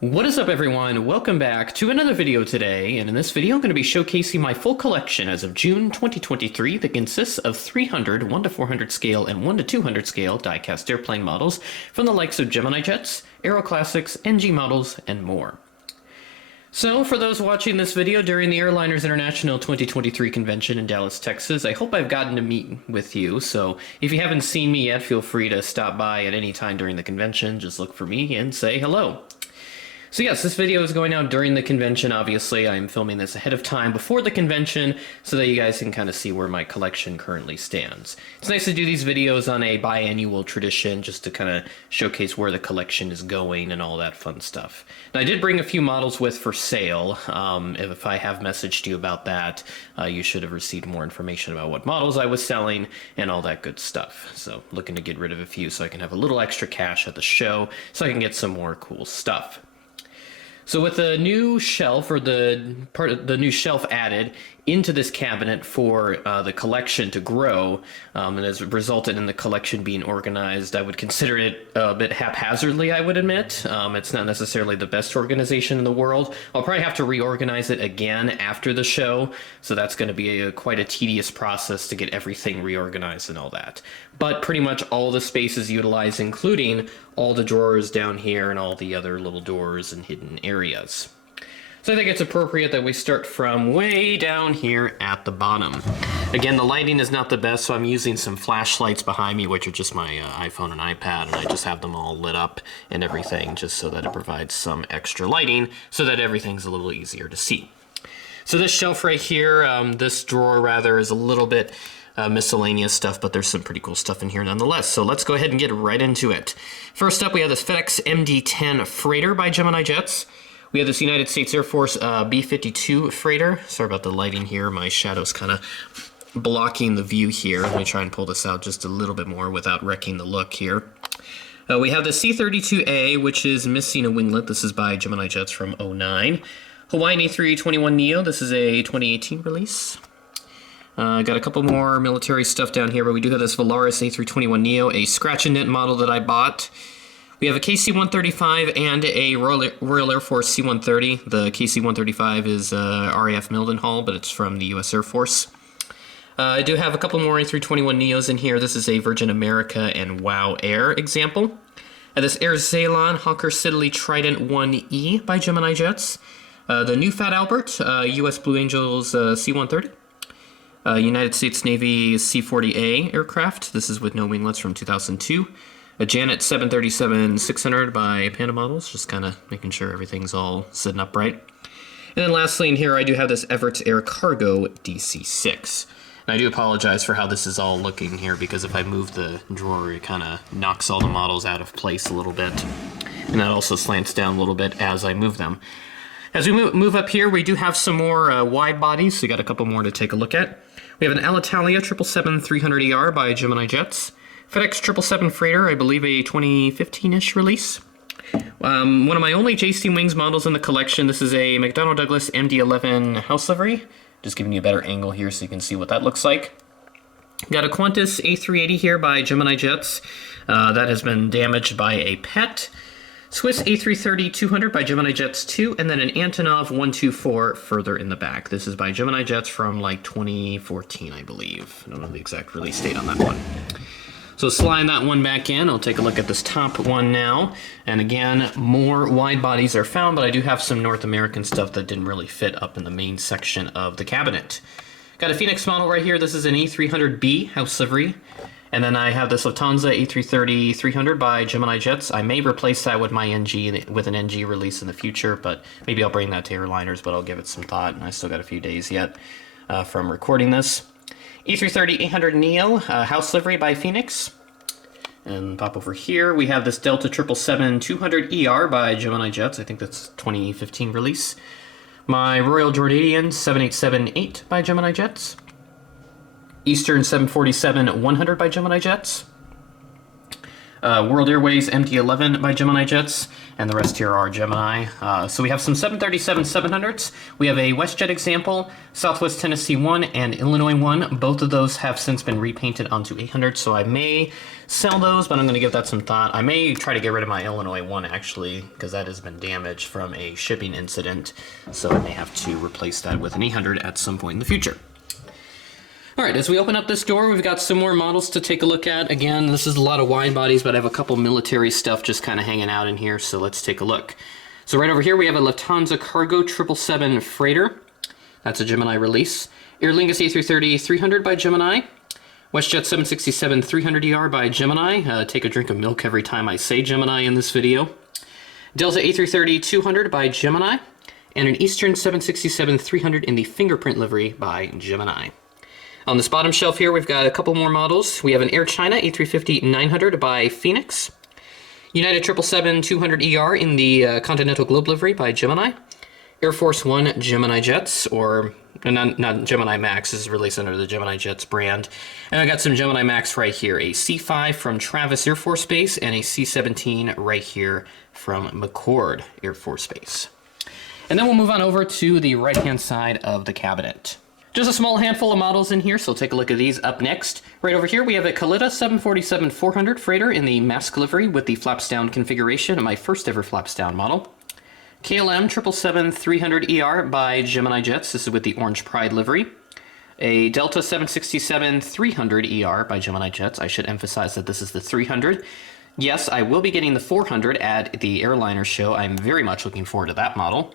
What is up, everyone? Welcome back to another video today, and in this video I'm going to be showcasing my full collection as of June 2023 that consists of 300 1 to 400 scale and 1 to 200 scale die-cast airplane models from the likes of Gemini jets, Aeroclassics, NG models, and more. So, for those watching this video during the Airliners International 2023 convention in Dallas, Texas, I hope I've gotten to meet with you. So, if you haven't seen me yet, feel free to stop by at any time during the convention. Just look for me and say hello. So yes, this video is going out during the convention. Obviously, I'm filming this ahead of time before the convention so that you guys can kind of see where my collection currently stands. It's nice to do these videos on a biannual tradition just to kind of showcase where the collection is going and all that fun stuff. Now, I did bring a few models with for sale. If I have messaged you about that, you should have received more information about what models I was selling and all that good stuff. So looking to get rid of a few so I can have a little extra cash at the show so I can get some more cool stuff. So with the new shelf, or the new shelf added into this cabinet for the collection to grow, and has resulted in the collection being organized, I would consider it a bit haphazardly, I would admit. It's not necessarily the best organization in the world. I'll probably have to reorganize it again after the show, so that's going to be quite a tedious process to get everything reorganized and all that. But pretty much all the space is utilized, including all the drawers down here and all the other little doors and hidden areas. So I think it's appropriate that we start from way down here at the bottom. Again, the lighting is not the best, so I'm using some flashlights behind me, which are just my iPhone and iPad, and I just have them all lit up and everything, just so that it provides some extra lighting, so that everything's a little easier to see. So this shelf right here, this drawer rather, is a little bit miscellaneous stuff, but there's some pretty cool stuff in here nonetheless. So let's go ahead and get right into it. First up, we have this FedEx MD-10 freighter by Gemini Jets. We have this United States Air Force B-52 freighter. Sorry about the lighting here. My shadow's kind of blocking the view here. Let me try and pull this out just a little bit more without wrecking the look here. We have the C-32A, which is missing a winglet. This is by Gemini Jets from 09. Hawaiian A321neo. This is a 2018 release. Got a couple more military stuff down here, but we do have this Volaris A321neo, a scratch and knit model that I bought. We have a KC-135 and a Royal Air Force C-130. The KC-135 is RAF Mildenhall, but it's from the U.S. Air Force. I do have a couple more A321neos in here. This is a Virgin America and WOW Air example. This Air Ceylon Hawker Siddeley Trident 1E by Gemini Jets. The new Fat Albert, U.S. Blue Angels C-130. United States Navy C-40A aircraft. This is with no winglets from 2002. A Janet 737-600 by Panda Models, just kind of making sure everything's all sitting up right. And then lastly in here, I do have this Everett Air Cargo DC-6. And I do apologize for how this is all looking here, because if I move the drawer, it kind of knocks all the models out of place a little bit. And that also slants down a little bit as I move them. As we move up here, we do have some more wide bodies, so we got a couple more to take a look at. We have an Alitalia 777-300ER by Gemini Jets. FedEx 777 freighter, I believe a 2015-ish release. One of my only JC Wings models in the collection. This is a McDonnell Douglas MD-11 house livery. Just giving you a better angle here so you can see what that looks like. Got a Qantas A380 here by Gemini Jets. That has been damaged by a pet. Swiss A330-200 by Gemini Jets 2, and then an Antonov 124 further in the back. This is by Gemini Jets from like 2014, I believe. I don't know the exact release date on that one. So sliding that one back in, I'll take a look at this top one now. And again, more wide bodies are found, but I do have some North American stuff that didn't really fit up in the main section of the cabinet. Got a Phoenix model right here. This is an E300B house livery. And then I have this Lufthansa A330-300 by Gemini Jets. I may replace that with my NG, with an NG release in the future, but maybe I'll bring that to Airliners, but I'll give it some thought, and I still got a few days yet from recording this. E330-800neo, house livery by Phoenix. And pop over here, we have this Delta 777-200ER by Gemini Jets. I think that's 2015 release. My Royal Jordanian 787-8 by Gemini Jets. Eastern 747-100 by Gemini Jets. World Airways MD-11 by Gemini Jets, and the rest here are Gemini. So we have some 737-700s. We have a WestJet example, Southwest Tennessee 1, and Illinois 1. Both of those have since been repainted onto 800s, so I may sell those, but I'm going to give that some thought. I may try to get rid of my Illinois 1, actually, because that has been damaged from a shipping incident, so I may have to replace that with an 800 at some point in the future. All right, as we open up this door, we've got some more models to take a look at. Again, this is a lot of wide bodies, but I have a couple military stuff just kind of hanging out in here, so let's take a look. So right over here, we have a Lufthansa Cargo 777 freighter. That's a Gemini release. Aer Lingus A330-300 by Gemini. WestJet 767-300ER by Gemini. Take a drink of milk every time I say Gemini in this video. Delta A330-200 by Gemini. And an Eastern 767-300 in the fingerprint livery by Gemini. On this bottom shelf here, we've got a couple more models. We have an Air China A350-900 by Phoenix. United 777-200ER in the Continental Globe livery by Gemini. Air Force One Gemini Jets, or not Gemini Max, is released under the Gemini Jets brand. And I got some Gemini Max right here, a C-5 from Travis Air Force Base and a C-17 right here from McCord Air Force Base. And then we'll move on over to the right-hand side of the cabinet. Just a small handful of models in here, so take a look at these up next. Right over here, we have a Kalitta 747-400 freighter in the mask livery with the flaps down configuration, my first ever flaps down model. KLM 777-300ER by Gemini Jets, this is with the Orange Pride livery. A Delta 767-300ER by Gemini Jets, I should emphasize that this is the 300. Yes, I will be getting the 400 at the Airliners show, I'm very much looking forward to that model.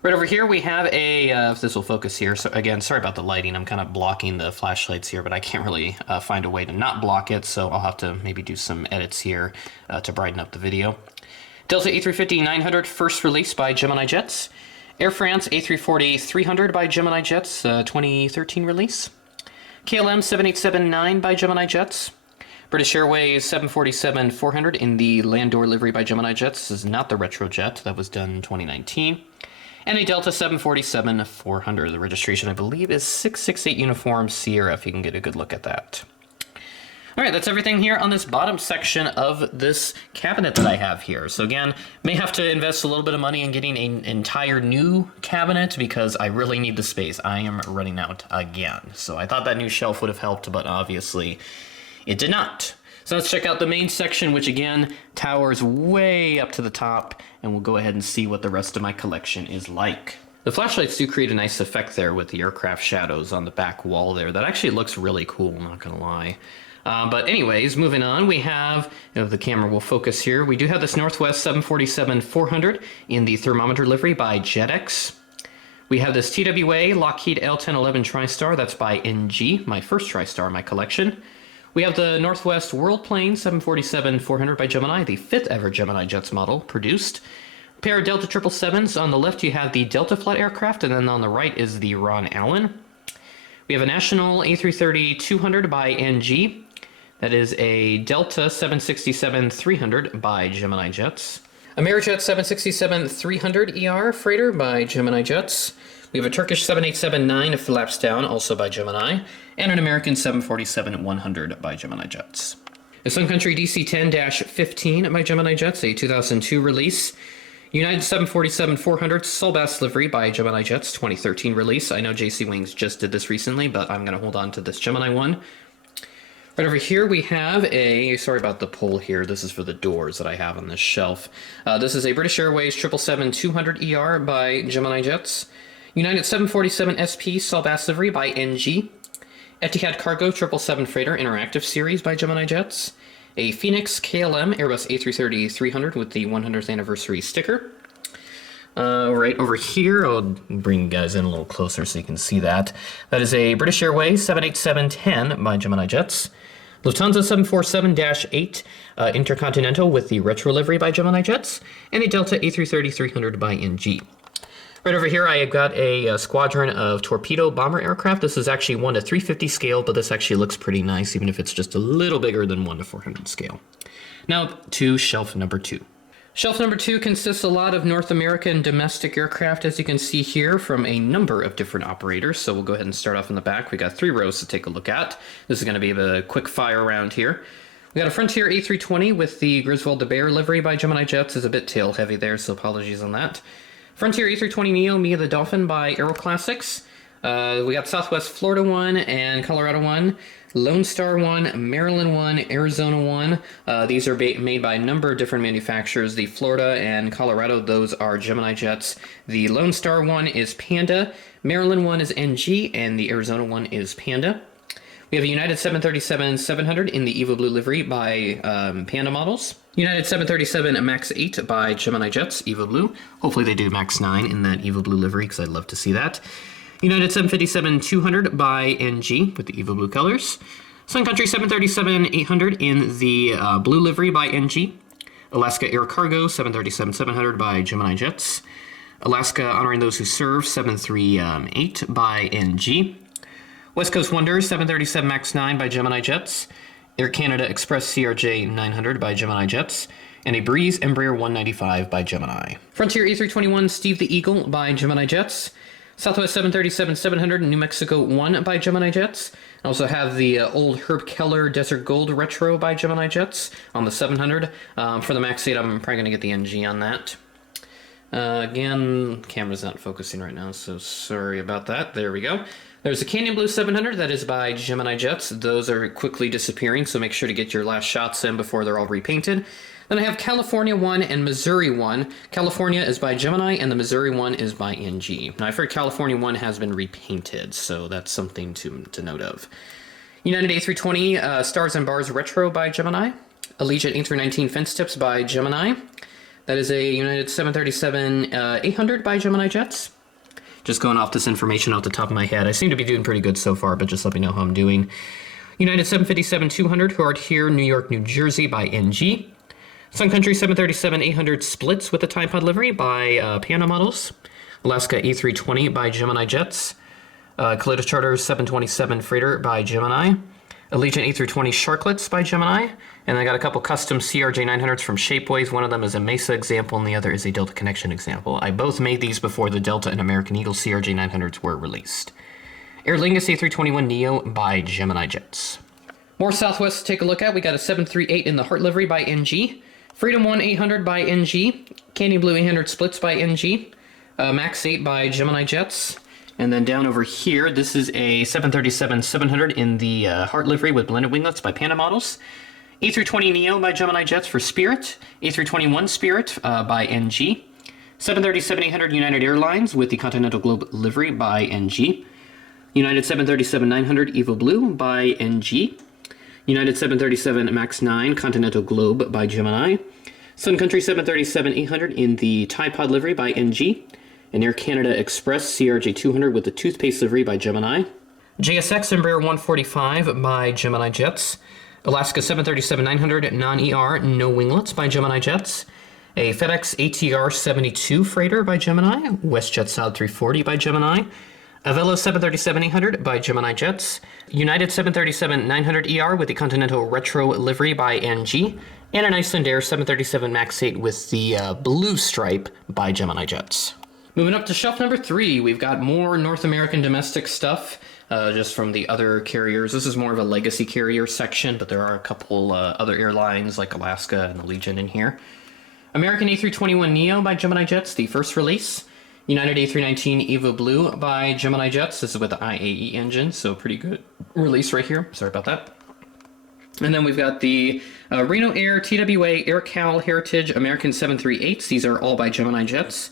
Right over here we have a, if this will focus here, so again, sorry about the lighting, I'm kind of blocking the flashlights here, but I can't really find a way to not block it, so I'll have to maybe do some edits here to brighten up the video. Delta A350-900 first release by Gemini Jets. Air France A340-300 by Gemini Jets, 2013 release. KLM 787-9 by Gemini Jets. British Airways 747-400 in the Landor livery by Gemini Jets. This is not the retro jet, that was done in 2019. And a Delta 747-400. The registration, I believe, is 668 Uniform Sierra, if you can get a good look at that. All right, that's everything here on this bottom section of this cabinet that I have here. So again, may have to invest a little bit of money in getting an entire new cabinet because I really need the space. I am running out again. So I thought that new shelf would have helped, but obviously it did not. So let's check out the main section, which again, towers way up to the top, and we'll go ahead and see what the rest of my collection is like. The flashlights do create a nice effect there with the aircraft shadows on the back wall there. That actually looks really cool, not gonna lie. But anyways, moving on, we have, the camera will focus here, we do have this Northwest 747-400 in the thermometer livery by JetX. We have this TWA Lockheed L1011 TriStar, that's by NG, my first TriStar in my collection. We have the Northwest Worldplane 747-400 by Gemini, the 5th ever Gemini Jets model produced. A pair of Delta 777s. On the left you have the Delta Flight aircraft, and then on the right is the Ron Allen. We have a National A330-200 by NG. That is a Delta 767-300 by Gemini Jets. Amerijet 767-300ER freighter by Gemini Jets. We have a Turkish 787-9 flaps down, also by Gemini, and an American 747-100 by Gemini Jets. A Sun Country DC-10-15 by Gemini Jets, a 2002 release. United 747-400 Solbass livery by Gemini Jets, 2013 release. I know JC Wings just did this recently, but I'm going to hold on to this Gemini one. Right over here we have a, sorry about the pull here, this is for the doors that I have on this shelf. This is a British Airways 777-200ER by Gemini Jets. United 747SP Solbass livery by NG. Etihad Cargo 777 Freighter Interactive Series by Gemini Jets. A Phoenix KLM Airbus A330-300 with the 100th anniversary sticker. Right over here, I'll bring you guys in a little closer so you can see that. That is a British Airways 787-10 by Gemini Jets. Lufthansa 747-8 Intercontinental with the retro livery by Gemini Jets. And a Delta A330-300 by NG. Right over here, I have got a squadron of torpedo bomber aircraft. This is actually 1:350 scale, but this actually looks pretty nice, even if it's just a little bigger than 1:400 scale. Now to shelf number 2. Shelf number 2 consists a lot of North American domestic aircraft, as you can see here, from a number of different operators. So we'll go ahead and start off in the back. We got 3 rows to take a look at. This is going to be a quick fire round here. We got a Frontier A320 with the Griswold the Bear livery by Gemini Jets. Is a bit tail heavy there, so apologies on that. Frontier A320 Neo Mia the Dolphin by Aeroclassics. We got Southwest Florida one and Colorado one, Lone Star one, Maryland one, Arizona one. These are made by a number of different manufacturers. The Florida and Colorado, those are Gemini Jets. The Lone Star one is Panda, Maryland one is NG, and the Arizona one is Panda. We have a United 737-700 in the Evo Blue livery by Panda models. United 737 MAX 8 by Gemini Jets, Evo Blue. Hopefully they do MAX 9 in that Evo Blue livery, because I'd love to see that. United 757-200 by NG with the Evo Blue colors. Sun Country 737-800 in the blue livery by NG. Alaska Air Cargo 737-700 by Gemini Jets. Alaska Honoring Those Who Serve 738 by NG. West Coast Wonder 737 MAX 9 by Gemini Jets. Air Canada Express CRJ 900 by Gemini Jets. And a Breeze Embraer 195 by Gemini. Frontier A321 Steve the Eagle by Gemini Jets. Southwest 737-700 New Mexico 1 by Gemini Jets. I also have the old Herb Keller Desert Gold Retro by Gemini Jets on the 700. For the MAX 8, I'm probably going to get the NG on that. Again, camera's not focusing right now, so sorry about that. There we go. There's a Canyon Blue 700 that is by Gemini Jets. Those are quickly disappearing, so make sure to get your last shots in before they're all repainted. Then I have California 1 and Missouri 1. California is by Gemini, and the Missouri 1 is by NG. Now, I've heard California 1 has been repainted, so that's something to note of. United A320 Stars and Bars Retro by Gemini. Allegiant A319 Fence Tips by Gemini. That is a United 737-800 by Gemini Jets. Just going off this information off the top of my head. I seem to be doing pretty good so far, but just let me know how I'm doing. United 757-200 Hard Here, New York, New Jersey by NG. Sun Country 737-800 Splits with the Tide Pod livery by Panda models. Alaska A320 by Gemini Jets. Kalitta Charters 727 Freighter by Gemini. Allegiant A320 Sharklets by Gemini. And I got a couple custom CRJ 900s from Shapeways. One of them is a Mesa example, and the other is a Delta Connection example. I both made these before the Delta and American Eagle CRJ 900s were released. Aer Lingus A321 Neo by Gemini Jets. More Southwest to take a look at. We got a 738 in the Heart livery by NG. Freedom 1 800 by NG. Canyon Blue 800 Splits by NG. Max 8 by Gemini Jets. And then down over here, this is a 737-700 in the Heart livery with blended winglets by Panda models. A320 Neo by Gemini Jets for Spirit. A321 Spirit by NG. 737-800 United Airlines with the Continental Globe livery by NG. United 737-900 Evo Blue by NG. United 737 MAX 9 Continental Globe by Gemini. Sun Country 737-800 in the Tide Pod livery by NG. And Air Canada Express CRJ 200 with the Toothpaste livery by Gemini. JSX Embraer 145 by Gemini Jets. Alaska 737-900 non-ER no winglets by Gemini Jets. A FedEx ATR 72 freighter by Gemini. WestJet South 340 by Gemini. Avelo 737-800 by Gemini Jets. United 737-900ER with the Continental Retro livery by NG. And an Icelandair 737 MAX 8 with the blue stripe by Gemini Jets. Moving up to shelf number 3, we've got more North American domestic stuff, just from the other carriers. This is more of a legacy carrier section, but there are a couple other airlines like Alaska and Allegiant in here. American A321 Neo by Gemini Jets, the first release. United A319 Evo Blue by Gemini Jets. This is with the IAE engine, so pretty good release right here. Sorry about that. And then we've got the Reno Air, TWA, AirCal, Heritage, American 738s. These are all by Gemini Jets.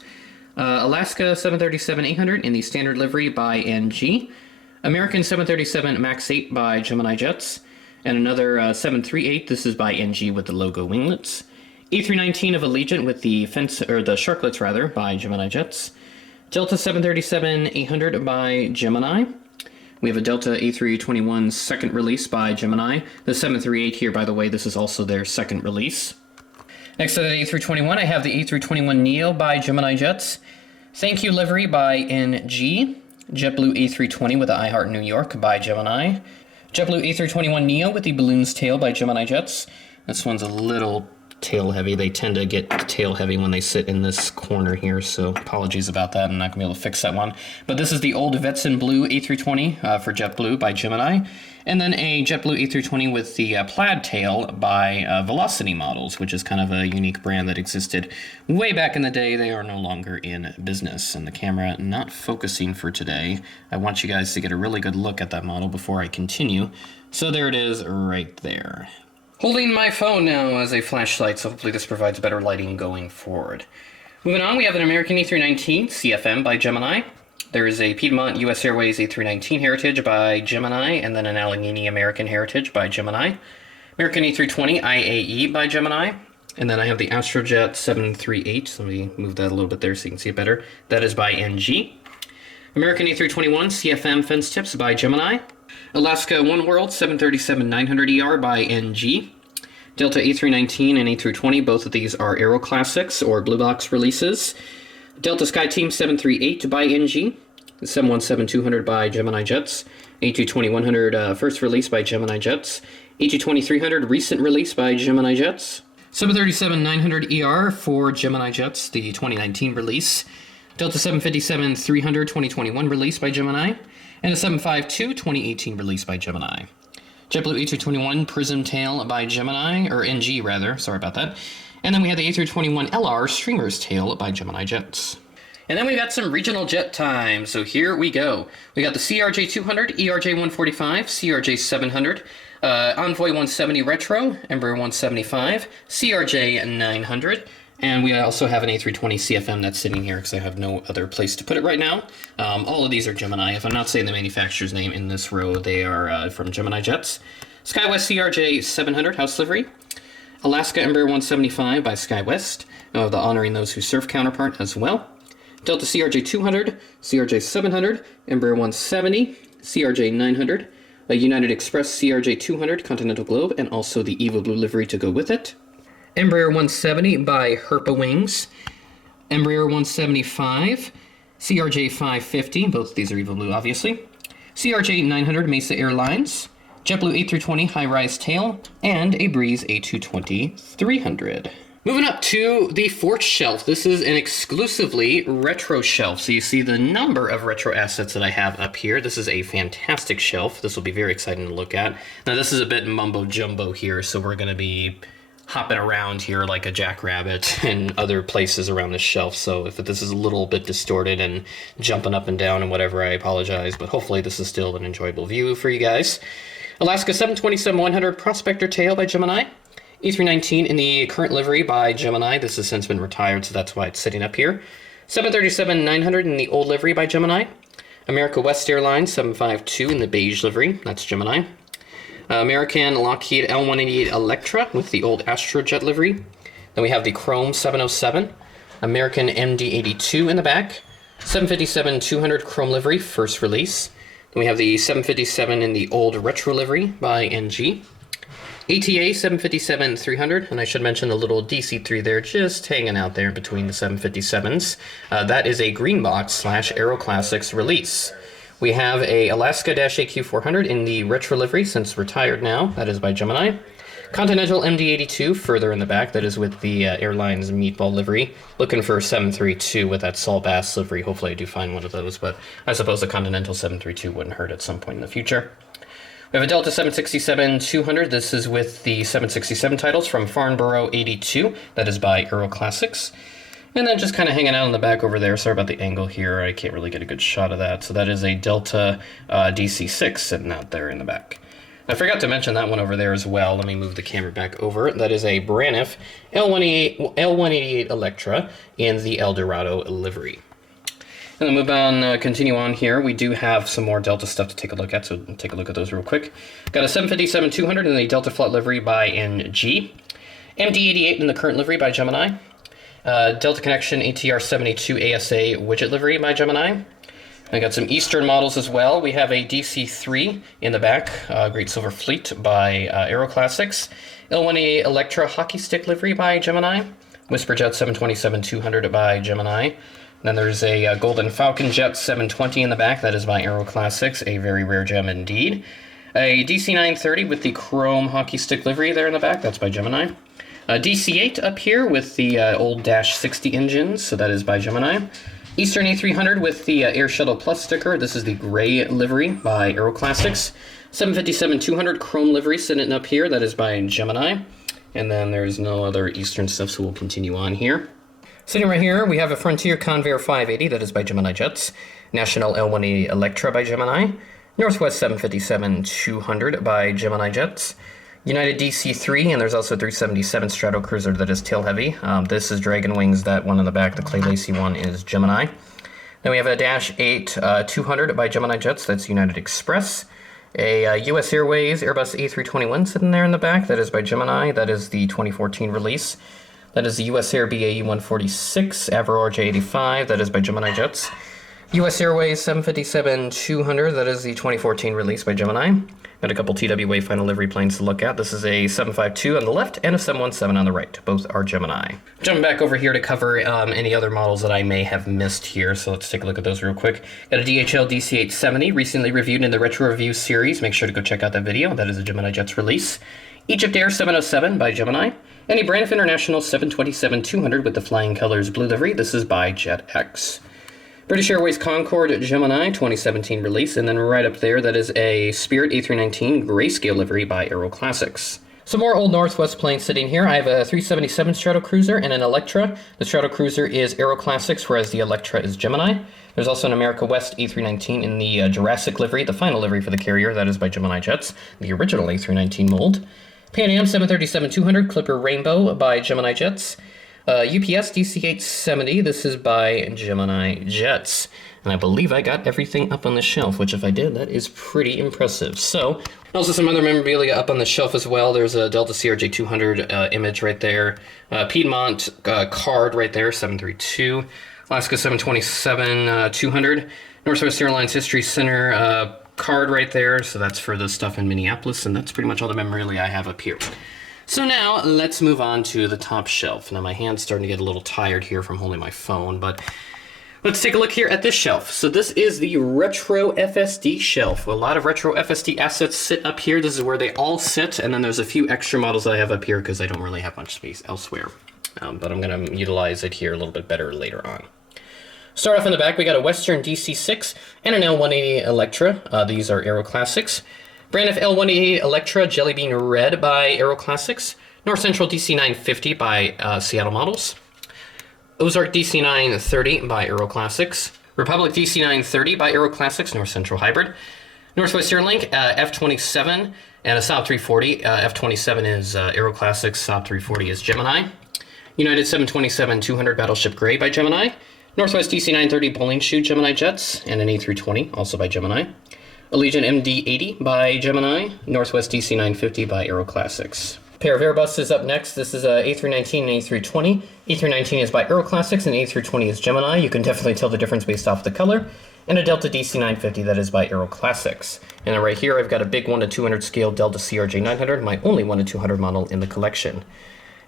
Alaska 737-800 in the standard livery by NG. American 737 MAX 8 by Gemini Jets. And another 738, this is by NG with the logo winglets. A319 of Allegiant with the Sharklets rather, by Gemini Jets. Delta 737-800 by Gemini. We have a Delta A321 second release by Gemini. The 738 here, by the way, this is also their second release. Next to the A321, I have the A321 Neo by Gemini Jets. Thank You livery by NG. JetBlue A320 with the I Heart New York by Gemini. JetBlue A321 Neo with the Balloon's Tail by Gemini Jets. This one's a little tail heavy. They tend to get tail heavy when they sit in this corner here, so apologies about that. I'm not gonna be able to fix that one. But this is the old Vetson Blue A320 for JetBlue by Gemini, and then a JetBlue A320 with the plaid tail by Velocity Models, which is kind of a unique brand that existed way back in the day. They are no longer in business, and the camera not focusing for today. I want you guys to get a really good look at that model before I continue. So there it is right there. Holding my phone now as a flashlight, so hopefully this provides better lighting going forward. Moving on, we have an American A319 CFM by Gemini. There is a Piedmont US Airways A319 Heritage by Gemini, and then an Allegheny American Heritage by Gemini. American A320 IAE by Gemini. And then I have the Astrojet 738, so let me move that a little bit there so you can see it better. That is by NG. American A321 CFM Fence Tips by Gemini. Alaska One World 737-900ER by NG. Delta A319 and A320, both of these are Aeroclassics or Blue Box releases. Delta SkyTeam 738 by NG. 717-200 by Gemini Jets. A220-100 first release by Gemini Jets. A220-300 recent release by Gemini Jets. 737-900ER for Gemini Jets, the 2019 release. Delta 757-300 2021 release by Gemini. And a 752 2018 release by Gemini. JetBlue A321 Prism Tail by Gemini, or NG rather, sorry about that. And then we have the A321LR Streamer's Tail by Gemini Jets. And then we got some regional jet time, so here we go. We got the CRJ200, ERJ145, CRJ700, Envoy 170 Retro, Embraer 175, CRJ900, and we also have an A320 CFM that's sitting here because I have no other place to put it right now. All of these are Gemini. If I'm not saying the manufacturer's name in this row, they are from Gemini Jets. SkyWest CRJ 700 house livery. Alaska Embraer 175 by SkyWest. The honoring those who surf counterpart as well. Delta CRJ 200, CRJ 700, Embraer 170, CRJ 900. A United Express CRJ 200 Continental Globe, and also the Evo Blue livery to go with it. Embraer 170 by Herpa Wings, Embraer 175, CRJ 550, both of these are Evo Blue obviously, CRJ 900 Mesa Airlines, JetBlue A320 High-Rise Tail, and a Breeze A220 300. Moving up to the fourth shelf, this is an exclusively retro shelf. So you see the number of retro assets that I have up here. This is a fantastic shelf. This will be very exciting to look at. Now this is a bit mumbo-jumbo here, so we're going to be hopping around here like a jackrabbit and other places around the shelf. So if this is a little bit distorted and jumping up and down and whatever, I apologize. But hopefully this is still an enjoyable view for you guys. Alaska 727-100 Prospector Tail by Gemini. A319 in the current livery by Gemini. This has since been retired, so that's why it's sitting up here. 737-900 in the old livery by Gemini. America West Airlines 752 in the beige livery. That's Gemini. American Lockheed L188 Electra with the old Astrojet livery. Then we have the Chrome 707. American MD82 in the back. 757-200 Chrome livery, first release. Then we have the 757 in the old retro livery by NG. ATA 757-300, and I should mention the little DC-3 there just hanging out there between the 757s. That is a green box / Aeroclassics release. We have a Alaska-AQ400 in the retro livery, since retired now. That is by Gemini. Continental MD82 further in the back. That is with the airline's meatball livery. Looking for a 732 with that Saul Bass livery. Hopefully I do find one of those, but I suppose the Continental 732 wouldn't hurt at some point in the future. We have a Delta 767-200. This is with the 767 titles from Farnborough 82. That is by Aeroclassics. And then just kind of hanging out in the back over there. Sorry about the angle here. I can't really get a good shot of that. So that is a Delta DC-6 sitting out there in the back. I forgot to mention that one over there as well. Let me move the camera back over. That is a Braniff L188 Electra in the Eldorado livery. And then move on, continue on here. We do have some more Delta stuff to take a look at, so take a look at those real quick. Got a 757-200 in the Delta Flight livery by NG. MD88 in the current livery by Gemini. Delta Connection ATR-72 ASA widget livery by Gemini. I got some Eastern models as well. We have a DC-3 in the back, Great Silver Fleet by Aeroclassics. L188 Electra hockey stick livery by Gemini. Whisperjet 727-200 by Gemini. Then there's a Golden Falcon Jet 720 in the back. That is by Aeroclassics, a very rare gem indeed. A DC-930 with the chrome hockey stick livery there in the back. That's by Gemini. DC-8 up here with the old Dash 60 engines, so that is by Gemini. Eastern A300 with the Air Shuttle Plus sticker. This is the gray livery by Aeroclassics. 757-200 chrome livery sitting up here. That is by Gemini. And then there's no other Eastern stuff, so we'll continue on here. Sitting right here, we have a Frontier Convair 580. That is by Gemini Jets. National L180 Electra by Gemini. Northwest 757-200 by Gemini Jets. United DC-3, and there's also 377 Stratocruiser that is tail heavy. This is Dragon Wings, that one in the back, the Clay Lacy one, is Gemini. Then we have a Dash 8 200 by Gemini Jets, that's United Express. A US Airways Airbus A321 sitting there in the back, that is by Gemini, that is the 2014 release. That is the US Air BAE 146, Avror J85, that is by Gemini Jets. US Airways 757-200, that is the 2014 release by Gemini. Got a couple TWA final livery planes to look at. This is a 752 on the left and a 717 on the right. Both are Gemini. Jumping back over here to cover any other models that I may have missed here, so let's take a look at those real quick. Got a DHL DC-870, recently reviewed in the Retro Review series. Make sure to go check out that video. That is a Gemini Jets release. Egypt Air 707 by Gemini. And a Braniff International 727-200 with the flying colors blue livery. This is by JetX. British Airways Concorde Gemini 2017 release, and then right up there, that is a Spirit A319 grayscale livery by Aeroclassics. Some more Old Northwest planes sitting here. I have a 377 Stratocruiser and an Electra. The Stratocruiser is Aeroclassics, whereas the Electra is Gemini. There's also an America West A319 in the Jurassic livery, the final livery for the carrier. That is by Gemini Jets, the original A319 mold. Pan Am 737-200 Clipper Rainbow by Gemini Jets. UPS DC-870, this is by Gemini Jets. And I believe I got everything up on the shelf, which if I did, that is pretty impressive. So, also some other memorabilia up on the shelf as well. There's a Delta CRJ-200 image right there. Piedmont card right there, 732. Alaska 727-200. Northwest Airlines History Center card right there. So that's for the stuff in Minneapolis, and that's pretty much all the memorabilia I have up here. So now, let's move on to the top shelf. Now, my hand's starting to get a little tired here from holding my phone, but let's take a look here at this shelf. So this is the Retro FSD shelf. A lot of Retro FSD assets sit up here. This is where they all sit, and then there's a few extra models that I have up here because I don't really have much space elsewhere. But I'm going to utilize it here a little bit better later on. Start off in the back, we got a Western DC-6 and an L180 Electra. These are Aeroclassics. Braniff L188 Electra Jelly Bean Red by Aeroclassics. North Central DC-950 by Seattle Models. Ozark DC-930 by Aeroclassics. Republic DC-930 by Aeroclassics, North Central Hybrid. Northwest Airlink F-27 and a Saab 340. F-27 is Aeroclassics, Saab 340 is Gemini. United 727-200 Battleship Gray by Gemini. Northwest DC-930 Bowling Shoe Gemini Jets and an A320, also by Gemini. Allegiant MD-80 by Gemini, Northwest DC-950 by Aeroclassics. Pair of Airbuses up next. This is a A319 and A320. A319 is by Aeroclassics and A320 is Gemini. You can definitely tell the difference based off the color. And a Delta DC-950 that is by Aeroclassics. And then right here I've got a big 1-200 scale Delta CRJ-900, my only 1-200 model in the collection.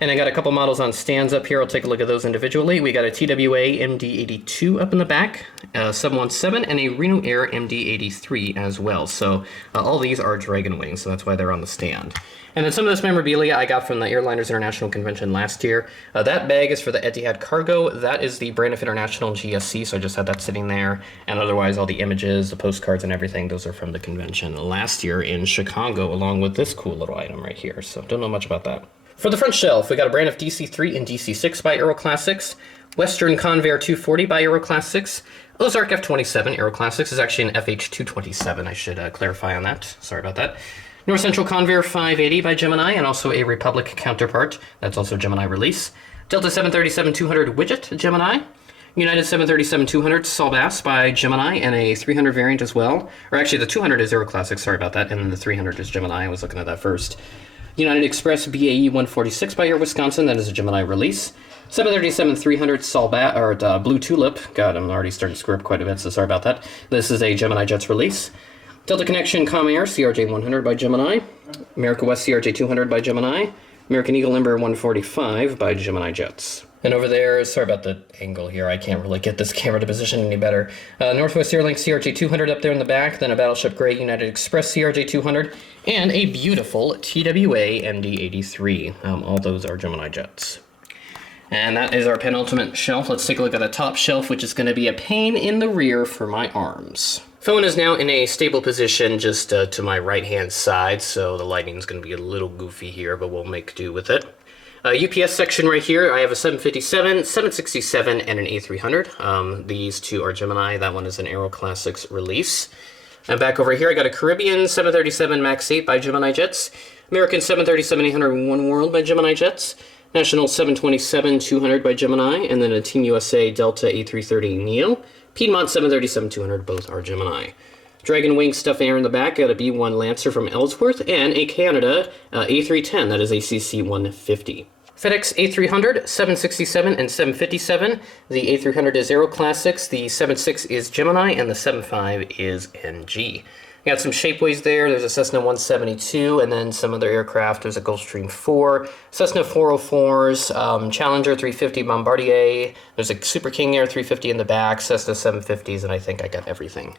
And I got a couple models on stands up here. I'll take a look at those individually. We got a TWA MD-82 up in the back, 717, and a Reno Air MD-83 as well. So all these are Dragon Wings, so that's why they're on the stand. And then some of this memorabilia I got from the Airliners International convention last year. That bag is for the Etihad Cargo. That is the Braniff International GSC, so I just had that sitting there. And otherwise, all the images, the postcards, and everything, those are from the convention last year in Chicago, along with this cool little item right here. So don't know much about that. For the front shelf, we got a Braniff DC-3 and DC-6 by Aeroclassics, Western Convair 240 by Aeroclassics, Ozark F-27, Aeroclassics is actually an FH-227, I should clarify on that, sorry about that. North Central Convair 580 by Gemini, and also a Republic counterpart, that's also Gemini release. Delta 737-200 Widget, Gemini. United 737-200 Solbass by Gemini, and a 300 variant as well. Or actually, the 200 is Aeroclassics, sorry about that, and then the 300 is Gemini, I was looking at that first. United Express BAE 146 by Air Wisconsin, that is a Gemini release. 737-300 Solbat, or Blue Tulip. God, I'm already starting to screw up quite a bit, so sorry about that. This is a Gemini Jets release. Delta Connection Comair CRJ-100 by Gemini. America West CRJ-200 by Gemini. American Eagle Ember 145 by Gemini Jets. And over there, sorry about the angle here, I can't really get this camera to position any better. Northwest Airlines CRJ-200 up there in the back, then a Battleship Gray United Express CRJ-200, and a beautiful TWA MD-83. All those are Gemini jets. And that is our penultimate shelf. Let's take a look at the top shelf, which is going to be a pain in the rear for my arms. Phone is now in a stable position just to my right-hand side, so the lighting is going to be a little goofy here, but we'll make do with it. UPS section right here, I have a 757, 767, and an A300. These two are Gemini. That one is an Aeroclassics release. And back over here, I got a Caribbean 737 MAX 8 by Gemini Jets, American 737-800 One World by Gemini Jets, National 727-200 by Gemini, and then a Team USA Delta A330 Neo, Piedmont 737-200, both are Gemini. Dragon Wing Stuff Air in the back, got a B-1 Lancer from Ellsworth, and a Canada A310, that is a CC-150. FedEx A300, 767, and 757. The A300 is Aeroclassics, the 76 is Gemini, and the 75 is NG. Got some shapeways there. There's a Cessna 172, and then some other aircraft. There's a Gulfstream 4, Cessna 404s, Challenger 350 Bombardier. There's a Super King Air 350 in the back, Cessna 750s, and I think I got everything.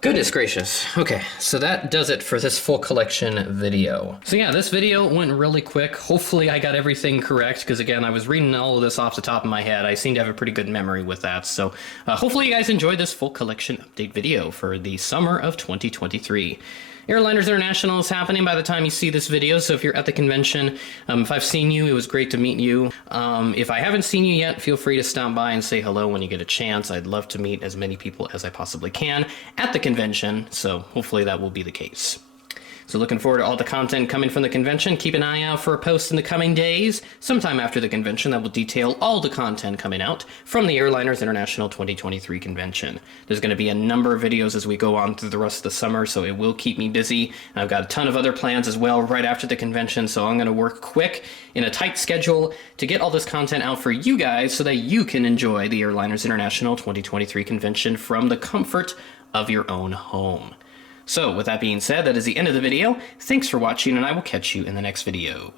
Goodness gracious. Okay, so that does it for this full collection video. So yeah, this video went really quick. Hopefully I got everything correct, because again, I was reading all of this off the top of my head. I seem to have a pretty good memory with that. So hopefully you guys enjoyed this full collection update video for the summer of 2023. Airliners International is happening by the time you see this video, so if you're at the convention, if I've seen you, it was great to meet you. If I haven't seen you yet, feel free to stop by and say hello when you get a chance. I'd love to meet as many people as I possibly can at the convention, so hopefully that will be the case. So looking forward to all the content coming from the convention. Keep an eye out for a post in the coming days, sometime after the convention, that will detail all the content coming out from the Airliners International 2023 convention. There's going to be a number of videos as we go on through the rest of the summer, so it will keep me busy. I've got a ton of other plans as well right after the convention, so I'm going to work quick in a tight schedule to get all this content out for you guys so that you can enjoy the Airliners International 2023 convention from the comfort of your own home. So, with that being said, that is the end of the video. Thanks for watching, and I will catch you in the next video.